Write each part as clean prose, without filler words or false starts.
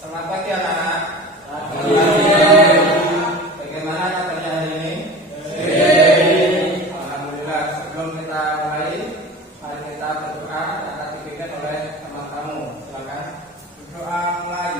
Selamat pagi anak. Bagaimana kabarnya hari ini? Alhamdulillah. Sebelum kita mulai, mari kita berdoa yang akan dipimpin oleh teman kamu. Silakan berdoa mulai.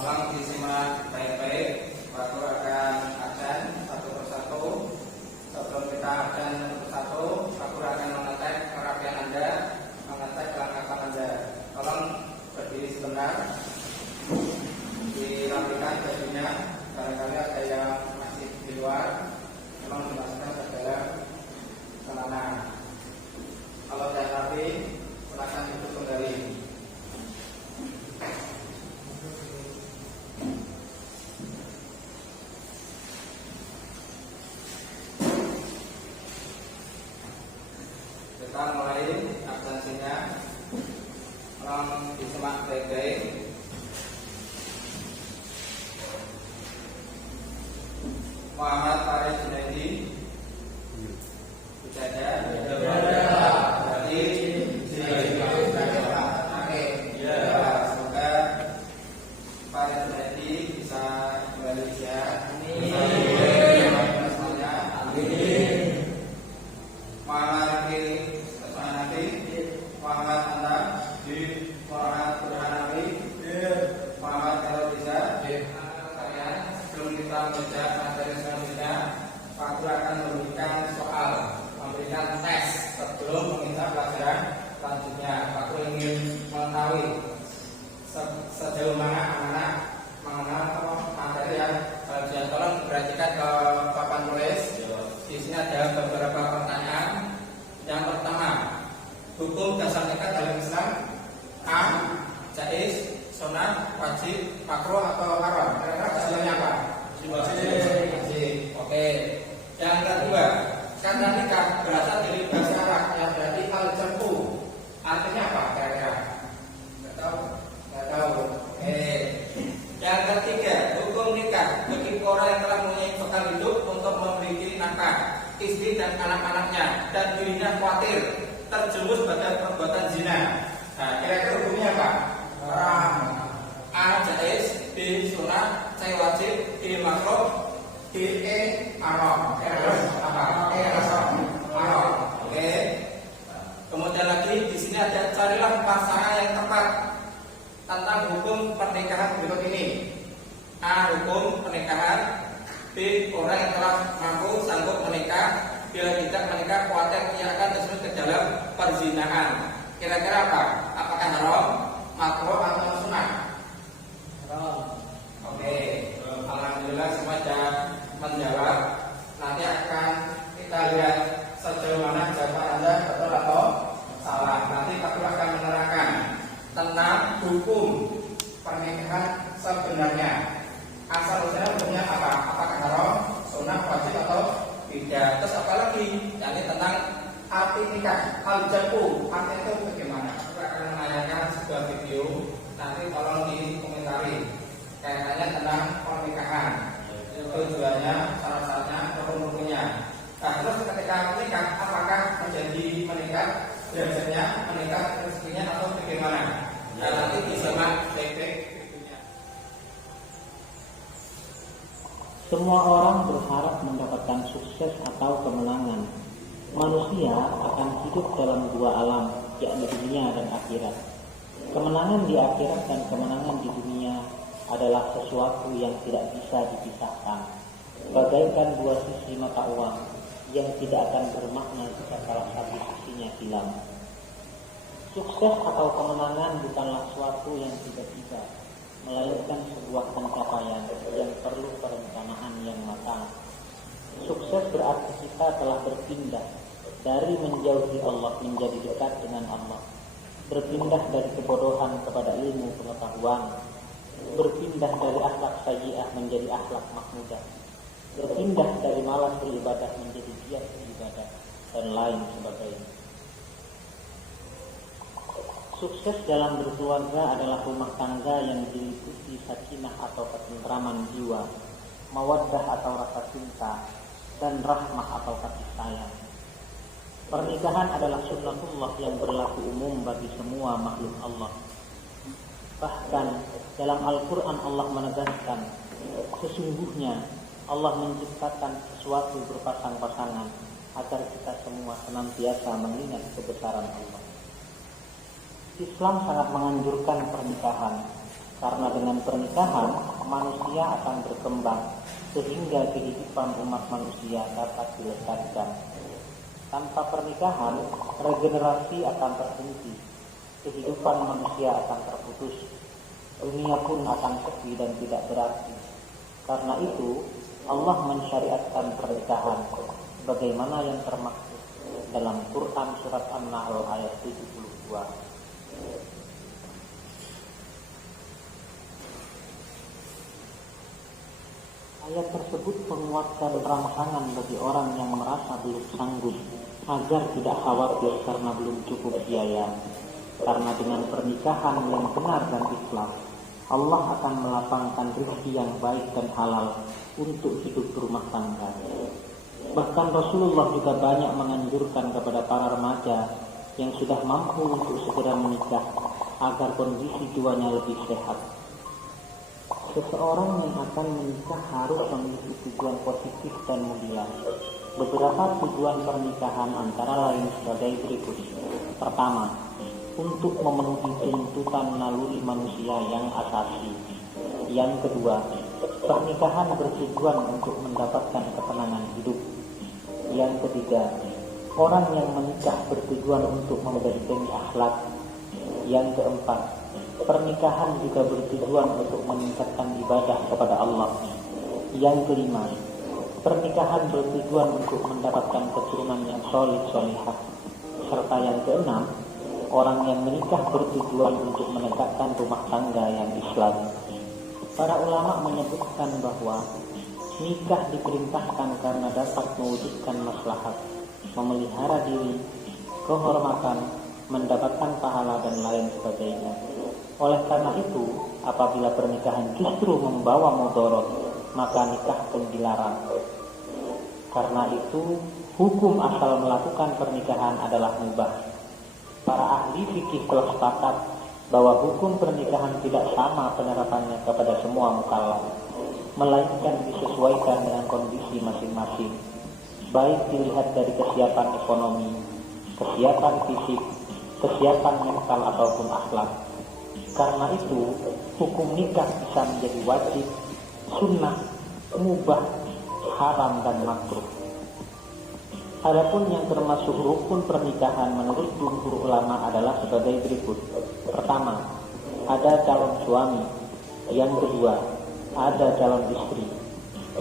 Tolong disimak baik-baik. Waktu akan absen satu persatu. Sebelum kita absen satu persatu, aku akan mengetek perapian Anda, mengetek kelengkapan Anda. Tolong berdiri sebentar, dirapikan bajunya. Barangkali ada yang masih di luar, tolong dimasukkan ke dalam celana. Kalau sudah rapi, silakan duduk kembali. Kita mulai absensinya. Tolong disimak baik-baik. Muhammad Farid Junaidi. Tidak ada. Berarti oke. Semoga Farid Junaidi bisa kembali sehat. Muhammad Anda di Muhammad Burhanawi Muhammad kalau bisa kalian sebelum kita membaca materi selanjutnya, Pak akan memberikan tes sebelum kita pelajaran selanjutnya. Pak ingin mengetahui sejauh mana anak mengenal materi yang selanjutnya. Tolong perhatikan ke papan tulis. Di sini ada beberapa pertanyaan. Yang pertama, hukum dasar nikah dalam Islam: A. Jaiz, sunat, wajib, makruh atau haram? Kira-kira kesimpulannya apa? Wajib. Oke. Yang kedua, kata nikah berasal dari bahasa Arab yang berarti al-jam'u. Artinya apa kira-kira? Nggak tahu. Oke. Yang ketiga, hukum nikah bagi orang yang telah mempunyai bekal hidup untuk memiliki nafkah istri dan anak-anaknya dan dirinya khawatir terjerumus pada perbuatan zina. Nah, kira-kira hukumnya apa? Haram. A. Jaiz, B. Sunat, C. Wajib, D. Makruh, D. Haram. Kira-kira apa? Haram. Oke. Kemudian lagi di sini ada carilah pasangan yang tepat tentang hukum pernikahan berikut ini. A. Hukum pernikahan. B. Orang yang telah mampu sanggup menikah. Bila tidak menikah, khawatir ia akan terjerumus ke dalam perzinahan. Kira-kira apa? Apakah haram, makruh atau sunat? Haram. Oke. Alhamdulillah semua sudah menjawab. Nanti akan kita lihat sejauh mana jawaban Anda betul atau salah. Nanti Pak akan menerangkan tentang hukum pernikahan sebenarnya. Asal usulnya hukumnya apa? Apakah haram, sunat, wajib atau tidak? Terus apa lagi? Jadi tentang arti nikah, al-jam'u, arti itu bagaimana? Kita akan menanyakan sebuah video. Nanti tolong dikomentari kaitannya tentang pernikahan, tujuannya, syarat-syaratnya, rukun-rukunnya. Nah, terus ketika menikah, apakah menjadi menikah biasanya menikah rezekinya atau bagaimana? Nah, nanti disimak baik-baik. Semua orang berharap mendapatkan sukses atau kemenangan. Manusia akan hidup dalam dua alam, yakni dunia dan akhirat. Kemenangan di akhirat dan kemenangan di dunia adalah sesuatu yang tidak bisa dipisahkan, bagaikan dua sisi mata uang yang tidak akan bermakna jika salah satu sisinya hilang. Sukses atau kemenangan bukanlah suatu yang tiba-tiba, melainkan sebuah pencapaian yang perlu perencanaan yang matang. Sukses berarti kita telah berpindah dari menjauhi Allah menjadi dekat dengan Allah, berpindah dari kebodohan kepada ilmu pengetahuan, berpindah dari akhlak sayyi'ah menjadi akhlak mahmudah, berpindah dari malas beribadah menjadi giat beribadah, dan lain sebagainya. Sukses dalam berkeluarga adalah rumah tangga yang diliputi sakinah atau ketentraman jiwa, mawaddah atau rasa cinta, dan rahmah atau kasih sayang. Pernikahan adalah sunnatullah yang berlaku umum bagi semua makhluk Allah. Bahkan dalam Al-Quran Allah menegaskan, sesungguhnya Allah menciptakan sesuatu berpasang-pasangan agar kita semua senantiasa mengingat kebesaran Allah. Islam sangat menganjurkan pernikahan, karena dengan pernikahan manusia akan berkembang sehingga kehidupan umat manusia dapat dilestarikan. Tanpa pernikahan, regenerasi akan terhenti, kehidupan manusia akan terputus, dunia pun akan sepi dan tidak berarti. Karena itu, Allah mensyariatkan pernikahan sebagaimana yang termaktub dalam Quran surat An-Nahl ayat 72. Ayat tersebut menguatkan rangsangan bagi orang yang merasa belum sanggup agar tidak khawatir karena belum cukup biaya. Karena dengan pernikahan yang benar dan Islam, Allah akan melapangkan rezeki yang baik dan halal untuk hidup berumah tangga. Bahkan Rasulullah juga banyak menganjurkan kepada para remaja yang sudah mampu untuk segera menikah agar kondisi jiwanya lebih sehat. Seseorang yang akan menikah harus memiliki tujuan positif dan mulia. Beberapa tujuan pernikahan antara lain sebagai berikut. Pertama, untuk memenuhi tuntutan naluri manusia yang asasi. Yang kedua, pernikahan bertujuan untuk mendapatkan ketenangan hidup. Yang ketiga, orang yang menikah bertujuan untuk membentengi akhlak. Yang keempat, pernikahan juga bertujuan untuk meningkatkan ibadah kepada Allah. Yang kelima, pernikahan bertujuan untuk mendapatkan keturunan yang solid-solihah. Serta yang keenam, orang yang menikah bertujuan untuk menegakkan rumah tangga yang Islam. Para ulama menyebutkan bahwa nikah diperintahkan karena dapat mewujudkan maslahat, memelihara diri, kehormatan, mendapatkan pahala dan lain sebagainya. Oleh karena itu, apabila pernikahan justru membawa mudarat, maka nikah pun dilarang. Karena itu, hukum asal melakukan pernikahan adalah mubah. Para ahli fikih telah sepakat bahwa hukum pernikahan tidak sama penerapannya kepada semua mukallaf, melainkan disesuaikan dengan kondisi masing-masing, baik dilihat dari kesiapan ekonomi, kesiapan fisik, kesiapan mental ataupun akhlak. Karena itu, hukum nikah bisa menjadi wajib, sunnah, mubah, haram dan makruh. Adapun yang termasuk rukun pernikahan menurut jumhur ulama adalah sebagai berikut. Pertama, ada calon suami. Yang kedua, ada calon istri.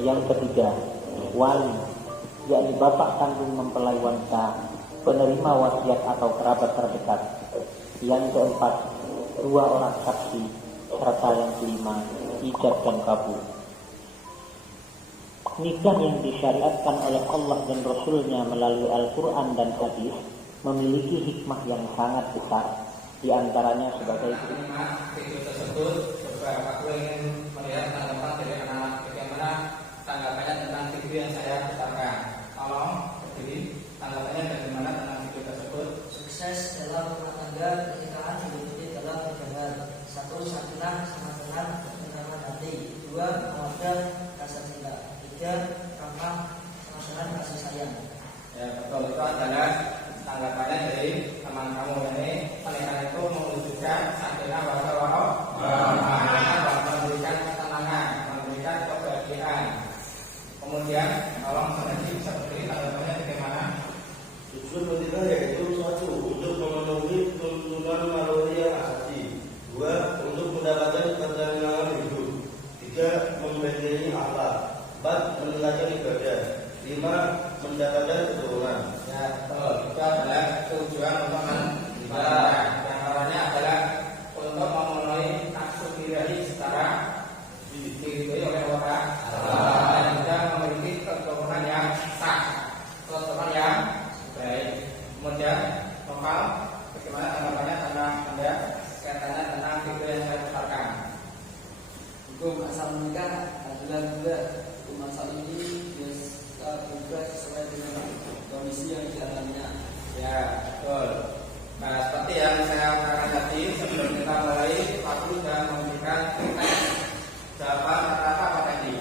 Yang ketiga, wali, yakni bapak kandung mempelai wanita, penerima wasiat atau kerabat terdekat. Yang keempat, 2 orang saksi, serta yang kelima, ijab dan kabul. Nikah yang disyariatkan oleh Allah dan Rasulnya melalui Al-Quran dan Hadis memiliki hikmah yang sangat besar. Di antaranya sebagai video tersebut, aku ingin melihat tanggapan dari anak-anak bagaimana tanggapannya tentang video yang saya putarkan. Tolong berdiri, tanggapannya bagaimana tentang video tersebut. Sukses dalam rumah tangga pernikahan diliputi dalam 3 hal. 1. Sakinah sama tenang ketentraman hati. 2. Mawaddah rasa cinta. 3. Rahmah sama kasih sayang. Ya betul, itu adalah tanggapannya dari teman kamu ini, pernikahan itu mewujudkan sakinah warohmah, memberikan ketenangan, memberikan kebahagiaan. Kemudian tolong sendiri seperti tanggapannya bagaimana? Tujuan pernikahan yaitu satu, untuk memenuhi tuntunan naluri yang asasi. Dua, untuk mendapatkan ketenangan hidup. Tiga, membentengi akhlak. Empat, menunaikan ibadah. Lima, mendapatkan keturunan. Ya, betul. Itu adalah tujuan untuk beribadah. Yang lainnya adalah untuk memenuhi nafsu birahi secara diridhoi oleh orang dan juga memiliki keturunan yang sah, keturunan yang baik. Kemudian lokal, bagaimana tanggapannya tentang Anda kaitannya tentang video yang saya putarkan? Hukum asal menikah adalah juga hukum asal ini juga sesuai dengan kondisi yang dialaminya. Ya, betul. Nah, seperti yang saya katakan tadi sebelum kita mulai, Pak Guru sudah memberikan jawaban kata apa tadi?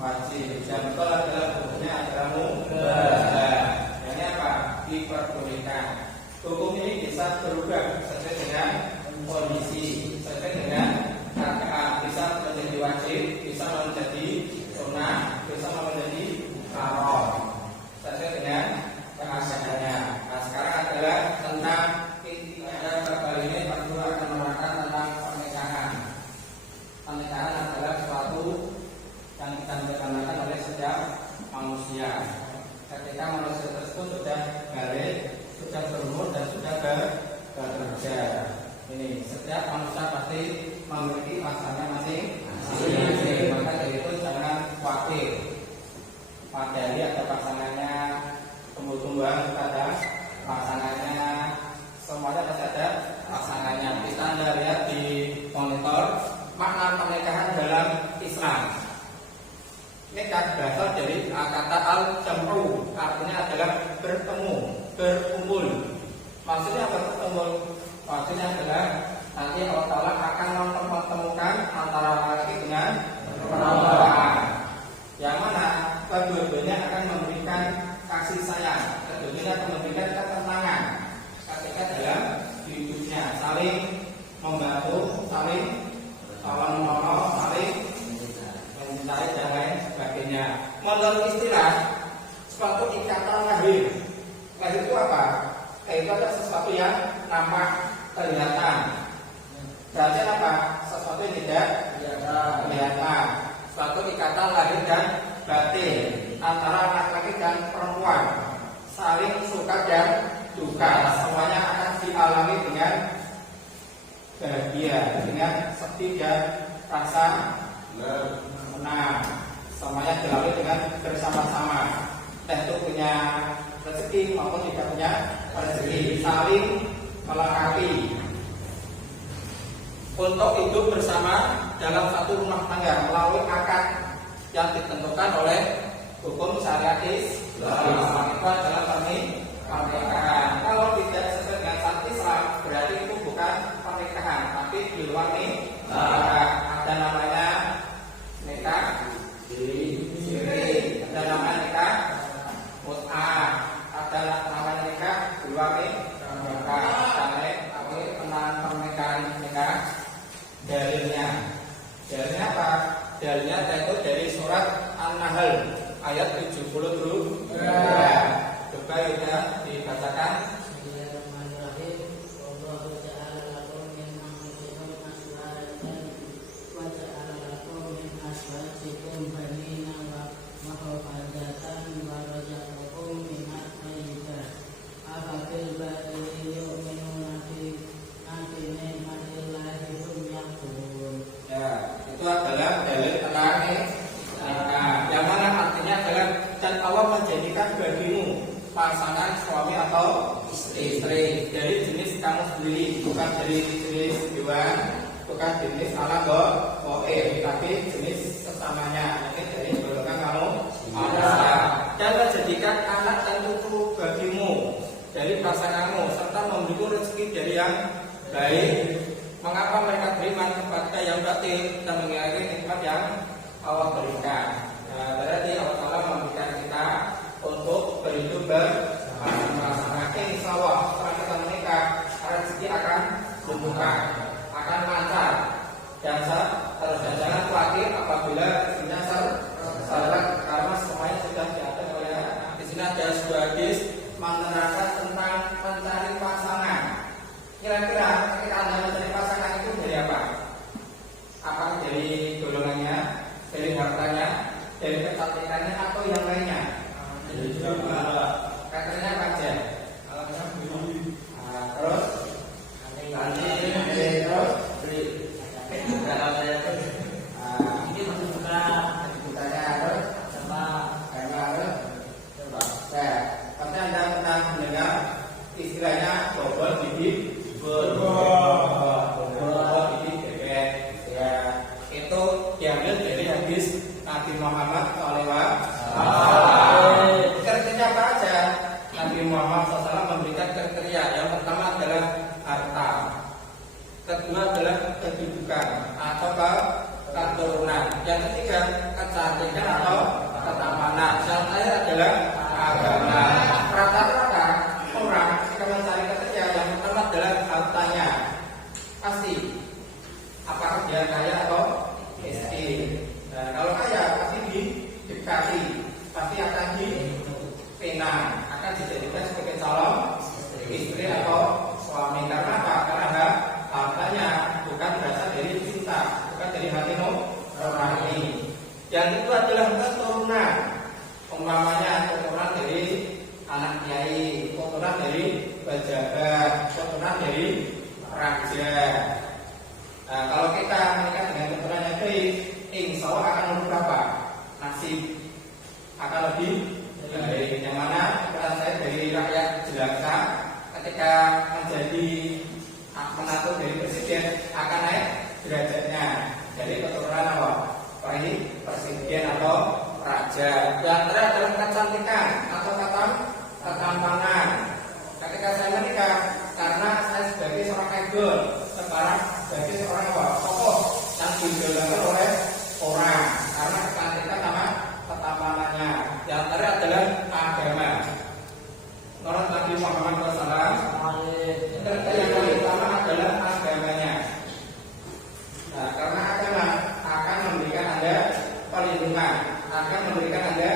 Wajib. Yang betul adalah hukumnya adalah mubah. Ini apa? Diperbolehkan. Hukum ini bisa berubah sesuai dengan kondisi, sesuai dengan keadaan. Bisa menjadi wajib, bisa menjadi sunnah, bisa menjadi haram, sesuai dengan keadaannya. Nah, sekarang adalah tentang intinya kali ini Pak Guru akan menerangkan tentang pernikahan. Pernikahan adalah suatu yang kita dilaksanakan oleh setiap manusia. Ketika manusia tersebut sudah balik, sudah berumur dan sudah bekerja. Ini setiap manusia pasti memiliki masanya masing-masing. Maka dari itu jangan khawatir. Padahal ada pasangannya, tumbuh-tumbuhan kepada pasangannya, semuanya pasti ada pasangannya. Kita lihat di monitor makna pernikahan dalam Islam. Nikah berasal dari kata al-jam'u, artinya adalah bertemu, berkumpul. Maksudnya berkumpul, maksudnya adalah nanti Allah Ta'ala akan mempertemukan antara laki dengan perempuan, yang mana kedua-duanya akan memberikan kasih sayang, kedua-duanya akan memberikan ketenangan ketika dalam hidupnya, saling membantu, saling menolong, saling mencintai dan lain sebagainya. Menurut istilah suatu ikatan lahir. Lahir itu apa? Itu adalah sesuatu yang nampak kelihatan. Berarti apa? Sesuatu yang tidak kelihatan. Suatu ikatan lahir dan batin antara laki-laki dan perempuan, saling suka dan duka, semuanya akan dialami dengan bahagia, dengan sedih dan rasa menang. Semuanya dilalui dengan bersama-sama. Entah itu punya rezeki maupun tidak punya rezeki, saling melengkapi untuk hidup bersama dalam satu rumah tangga melalui akad yang ditentukan oleh hukum syariat Islam. Itu adalah pernikahan. Kalau tidak sesuai dengan syariat Islam, berarti itu bukan pernikahan, tapi di luar nikah. Ada namanya nikah siri, ada namanya nikah mut'ah, ada namanya nikah di luar nikah. Tapi tentang pernikahan nikah dalilnya apa? Dalilnya itu dari surat An-Nahl ayat 70 dulu. Coba kita dibacakan. Itu adalah dalil tentang nikah, yang mana artinya adalah dan Allah menjadikan bagimu pasangan suami atau istri dari jenis kamu sendiri, bukan dari jenis hewan, bukan jenis alam goib, tapi jenis sesamanya, ini dari golongan kamu manusia. Dan menjadikan anak dan cucu bagimu dari pasanganmu serta memberikan rezeki dari yang baik. Mengapa mereka beriman kepada yang batin dan mengingati nikmat yang Allah berikan? Nah, berarti Allah Ta'ala memberikan kita untuk berhidup bersama-sama. membuka, akan lancar, dan jangan khawatir apabila istrinya salah, karena semuanya sudah diatur oleh. Di sini ada sebuah hadis menerangkan tentang mencari pasangan. Kira-kira ketika Anda mencari pasangan itu dari apa? Apakah dari golongannya, dari hartanya, dari kecantikannya, atau yang lainnya? Katanya apa aja? Terus nanti terus beli. Kalau saya ini menunjukkan kebutuhannya terus sama terus coba. Pasti Anda pernah mendengar istilahnya bobot bibit bebek. Ya, itu diambil dari hadis Nabi Muhammad SAW. Kriteria apa aja? Nabi Muhammad SAW memberikan kriteria. Yang pertama adalah harta, kedua adalah kedudukan atau keturunan, yang ketiga kecantikan atau ketampanan, yang terakhir adalah agama. Rata-rata orang jika mencari kriteria yang pertama adalah hartanya. Pasti apakah dia kaya atau miskin. Nah, kalau kaya pasti didekati, pasti akan dipinang, akan dijadikan sebagai calon istri atau suami. Karena apa? Karena hartanya bukan berasal dari cinta, bukan dari hati nurani. Yang itu adalah keturunan. Umpamanya keturunan dari anak kiai, keturunan dari pejabat, keturunan dari raja. Nah, kalau kita menikah dengan keturunan yang baik, insya Allah akan berapa? Nasib akan lebih baik. Yang mana keturunan saya dari rakyat jelata, ketika menjadi menantu dari presiden akan naik derajatnya. Jadi keturunan apa? Baik presiden atau raja. Yang terakhir adalah kecantikan atau ketampangan. Ketika saya menikah, karena saya sebagai seorang idol, sekarang sebagai seorang tokoh yang diidolakan oleh orang, karena kecantikan sama ketampangannya. Yang terakhir adalah agama. Menurut Nabi Muhammad SAW, kriteria yang pertama adalah agamanya. Nah, karena agama akan memberikan Anda perlindungan, akan memberikan Anda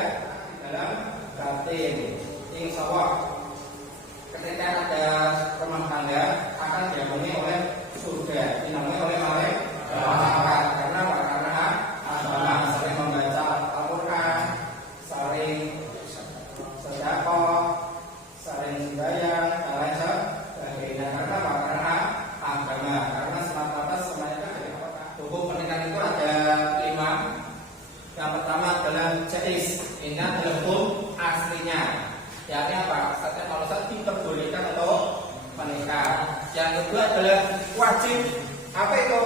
dalam batin. Insya Allah, ketika ada rumah tangga akan diamuni oleh surga, dinamai oleh malaikat. Karena apa? Karena agama, saling membaca Al-Quran, saling sedekah, saling sembahyang, saling sebagainya. Karena apa? Karena agama. Karena semata-mata semuanya dari apa? Hukum pernikahan itu ada 5. Yang pertama adalah jais. Ini adalah hukum aslinya. Yakni apa? Setiap manusia diperbolehkan untuk menikah. Yang kedua adalah wajib. Apa itu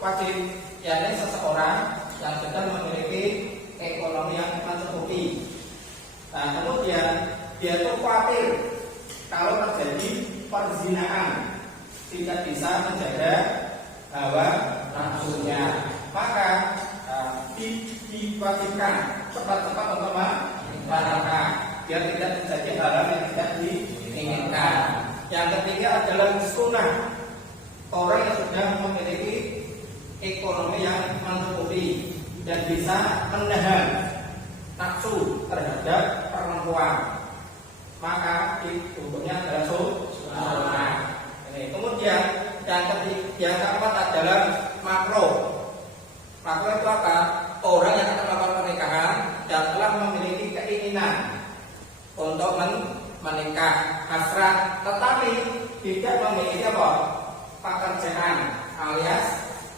wajib? Yakni seseorang yang sudah memiliki ekonomi yang mencukupi. Nah, kemudian dia itu khawatir kalau terjadi perzinahan, tidak bisa menjaga hawa nafsunya, maka diwajibkan cepat-cepat untuk menikah, biar tidak terjadi hal-hal yang tidak diinginkan. Yang ketiga adalah sunnah, orang yang sudah memiliki ekonomi yang mencukupi dan bisa menahan nafsu terhadap perempuan, maka hukumnya adalah sunnah. Kemudian yang keempat adalah makro. Makro itu apa? Orang yang akan melakukan pernikahan dan telah memiliki keinginan untuk menikah, hasrat, tetapi tidak memiliki apa? Pekerjaan alias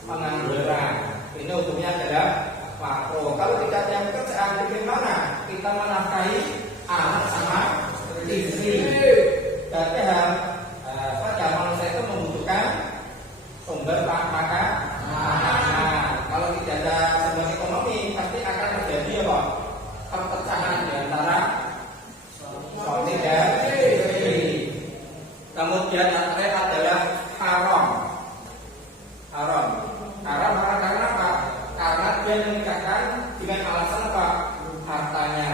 pengangguran. Ini hukumnya adalah makro. Kalau tidak ada pekerjaan, bagaimana kita menafkahi anak sama istri? Berarti pada manusia itu membutuhkan sumber makan. Kalau tidak ada sumber ekonomi, pasti akan terjadi apa? Perpecahan di antara suami dan istri. Kemudian yang terakhir adalah haram. Haram karena apa? Karena dia menikahkan dengan alasan apa? Hartanya,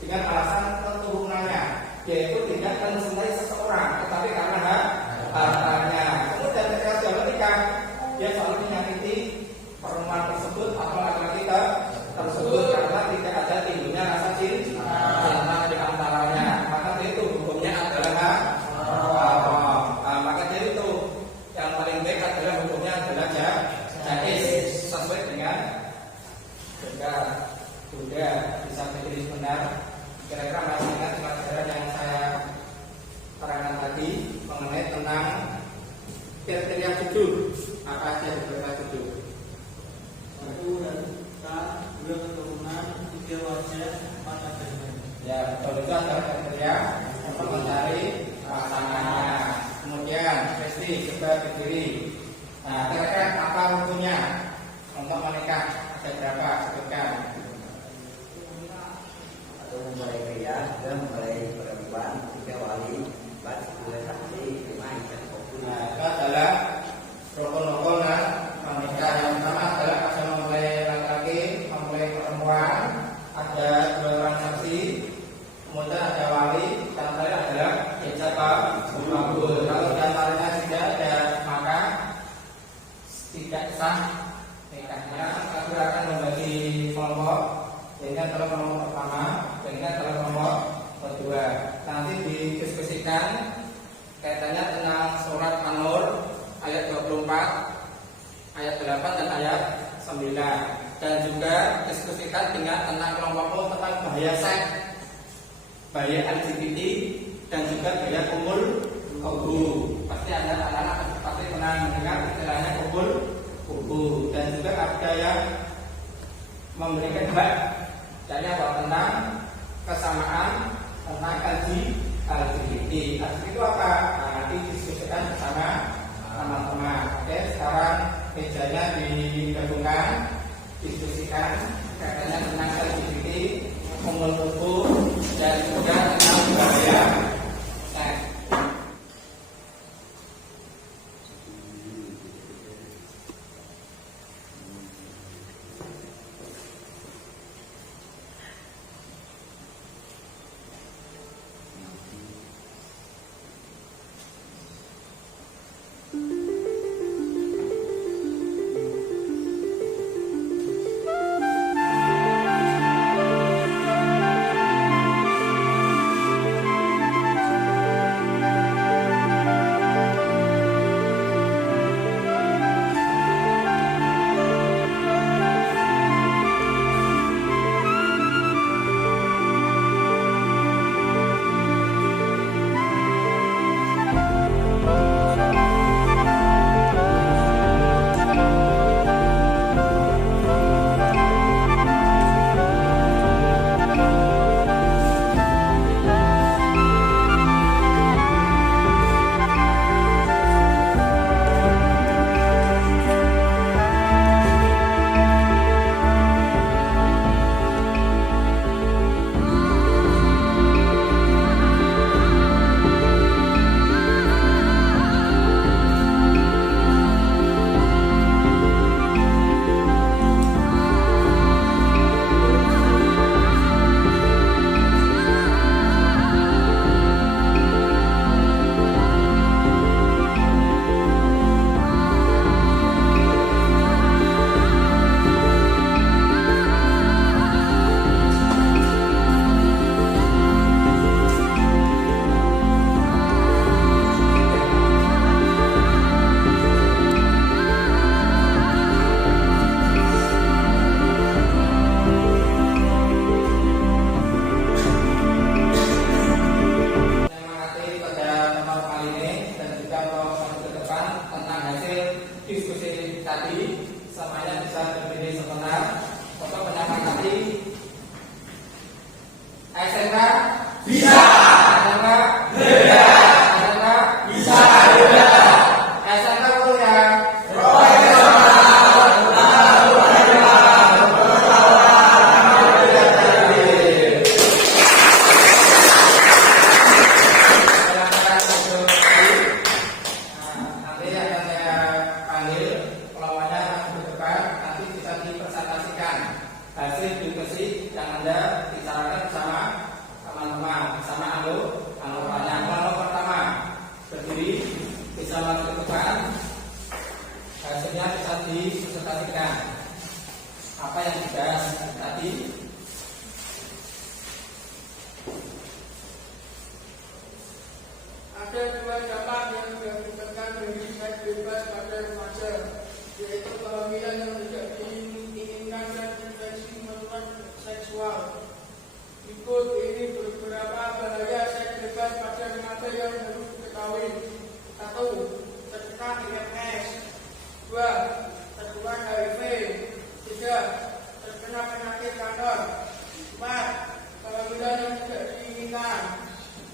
dengan alasan keturunannya. Dia itu tidak mencintai seseorang, tetapi karena hartanya. Kemudian ketika sebelah kiri. Nah, kira-kira apa rukunnya untuk menikah? Ada berapa? Sebutkan. Atau memulai pria, juga memulai perempuan, tiga wali, empat dua saksi, lima ikat kabul. Nah, itu adalah rukun-rukun menikah. Yang pertama adalah ada memulai laki-laki, memulai perempuan, ada dua orang saksi, kemudian ada wali, dan terakhir adalah ijab kabul. Kalau di antaranya tidak ada, maka tidak sah nikahnya. Aku akan membagi kelompok. Dengan kelompok pertama, dengan kelompok kedua. Nanti didiskusikan kaitannya tentang surat An-Nur ayat 24, ayat 8 dan ayat 9. Dan juga diskusikan dengan tentang kelompokmu tentang bahaya seks, bahaya LGBT, dan juga bahaya kumpul kubu. Pasti ada anak-anak pasti pernah mendengar istilahnya kumpul kubu. Dan juga ada yang memberikan hak tentang kesamaan tentang LGBT. Itu apa? Nah, nanti diskusikan bersama teman-teman. Oke, sekarang mejanya digabungkan, diskusikan kaitannya tentang LGBT, kumpul kubu, dan juga tentang bahaya seks. Ada dua dampak yang diakibatkan dari seks bebas pada remaja, yaitu kehamilan yang tidak diinginkan dan infeksi menular seksual. Berikut ini beberapa bahaya seks bebas pada remaja yang harus diketahui. 1. Terkena IMS. 2. Tertular HIV. 3. Terkena penyakit kanker. 4. Kehamilan yang tidak diinginkan.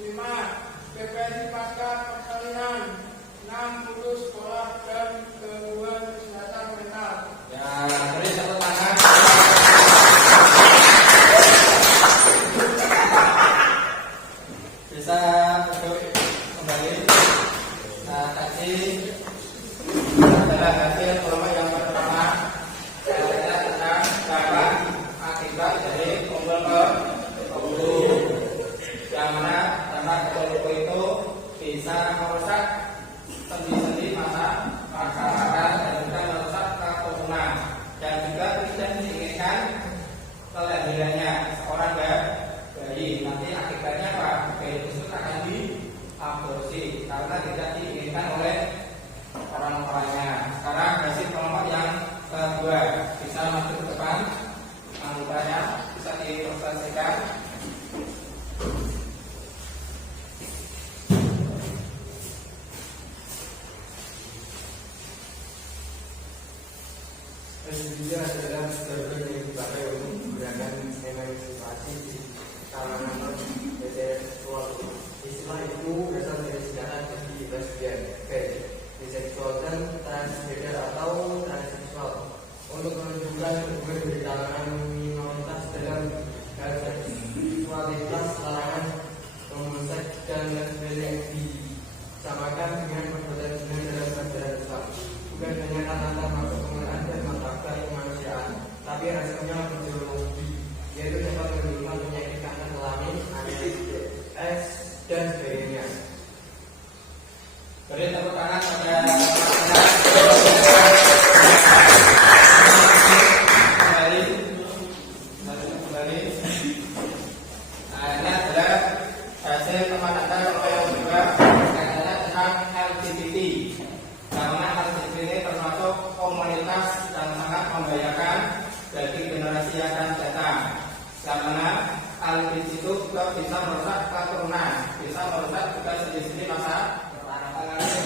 5. Depresi pasca persalinan. 6. Putus Juga adalah jalur yang dipakai untuk menggunakan emansipasi di kalangan biseksual. Istilah itu berasal dari sejarah jadi lesbian, gay, biseksual dan transgender atau transseksual untuk menunjukkan hubungan dari kalangan minoritas dalam hal seksualitas. Larangan homoseks dan lesbian yang disamakan dengan perbuatan zina dalam ajaran Islam bukan hanya tata masuk pengenalan dan martabat kemanusiaan, tapi responnya fiziologi, yaitu dapat menimbulkan penyakit kanker kelamin, AIDS dan sebagainya. Beri tepuk tangan pada kembali. Nah, ini adalah hasil teman Anda yang juga katanya tentang LGBT. Karena LGBT ini termasuk komunitas yang sangat membahayakan bagi generasi yang akan datang. Karena LGBT itu juga bisa merusak keturunan, bisa merusak juga sendi-sendi masa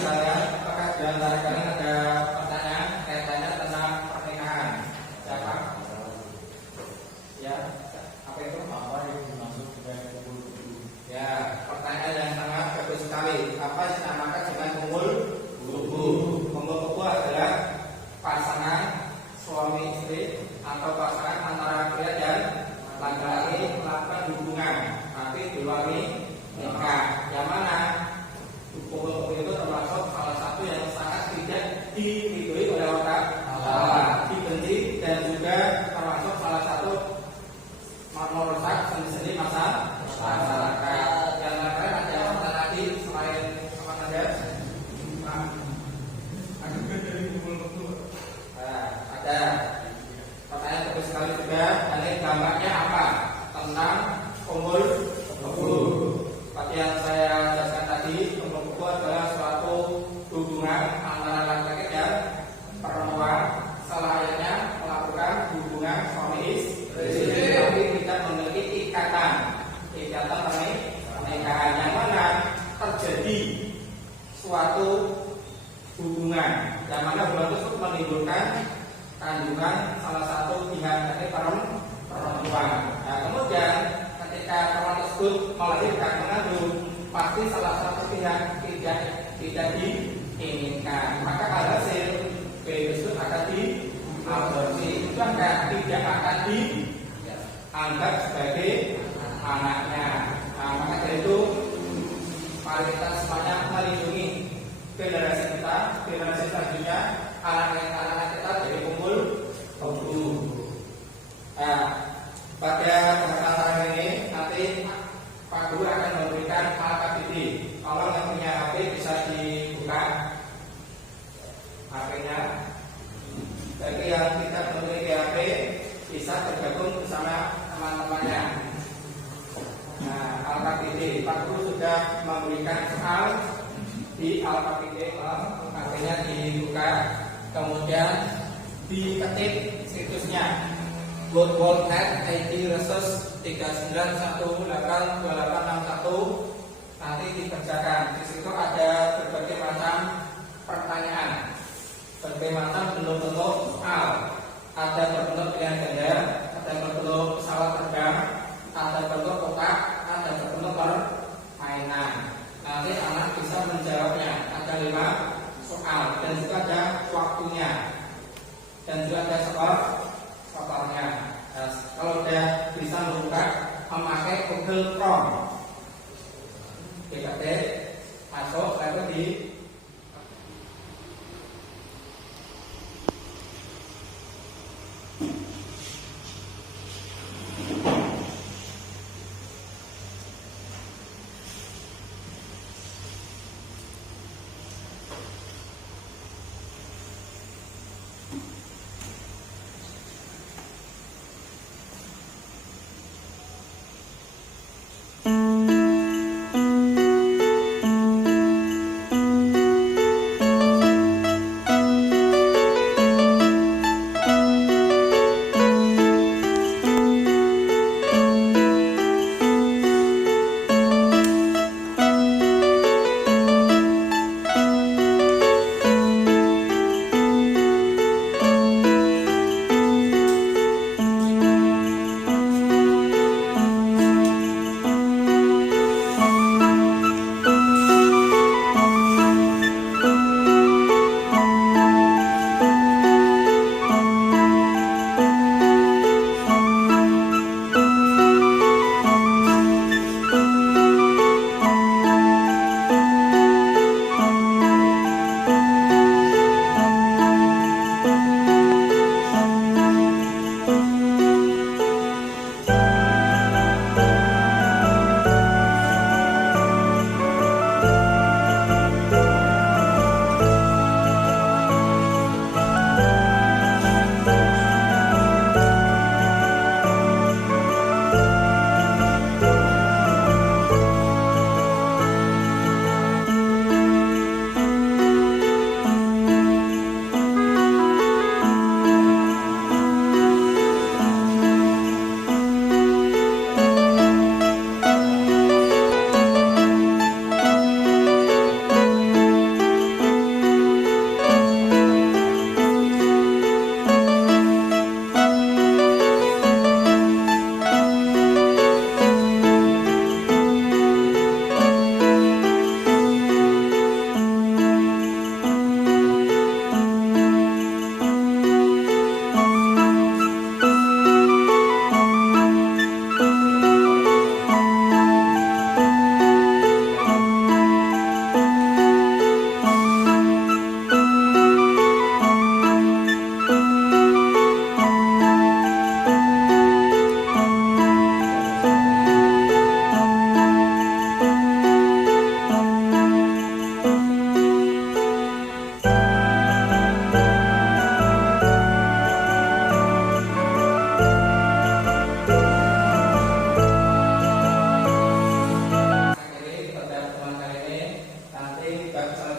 kalian. Apakah di antara kalian ada pertanyaan kaitannya tentang pernikahan? Siapa? Ya, apa itu? Apa yang dimaksud dengan kumpul-kumpul? Ya, pertanyaan yang sangat bagus sekali. Apa yang dinamakan dengan kumpul-kumpul? Kumpul-kumpul adalah pasangan suami istri atau pasangan antara pria dan laki-laki melakukan hubungan tapi di luar nikah. Yang mana kumpul-kumpul itu termasuk salah satu yang sangat tidak diridhoi oleh orang Allah, dibenci, dan juga termasuk salah satu merusak sendi-sendi masyarakat. Yang lain ada apa lagi selain apa saja? Ada pertanyaan bagus sekali juga. Ini gambarnya apa tentang kumpul-kumpul? Seperti yang saya jelaskan tadi, kumpul-kumpul adalah suatu hubungan antara laki-laki dan perempuan selayaknya melakukan hubungan suami istri, tapi tidak memiliki ikatan pernikahan, yang mana terjadi suatu hubungan yang mana hubungan tersebut menimbulkan kandungan salah satu pihak dari perempuan. Nah, kemudian ketika perempuan tersebut melahirkan mengandung, pasti salah satu pihak tidak diinginkan, maka hasil bayi tersebut akan diaborsi, itu tidak akan dianggap sebagai anaknya. Nah, maka dari itu mari kita semuanya melindungi generasi kita, generasi selanjutnya, anak-anak kita dari kumpul-kumpul. Nah, pada kesempatan ini nanti Pak Guru akan memberikan AKBD. Kalau yang punya HP bisa dibuka HP-nya. Bagi yang tidak memiliki HP bisa bergabung bersama teman-temannya. Nah, AKBD Pak Guru sudah memberikan soal di AKBD, artinya dibuka, kemudian diketik situsnya world.net ID/resus 39182861, nanti dikerjakan. Di situ ada berbagai macam pertanyaan, berbagai macam bentuk-bentuk soal. Ada berbentuk pilihan ganda, ada berbentuk pesawat terbang, ada berbentuk kotak, ada berbentuk permainan. Nanti anak bisa menjawabnya. Ada 5 soal dan juga ada waktunya dan juga ada soalnya. Nah, kalau sudah bisa membuka memakai Google Chrome, kita masuk lalu di tidak bisa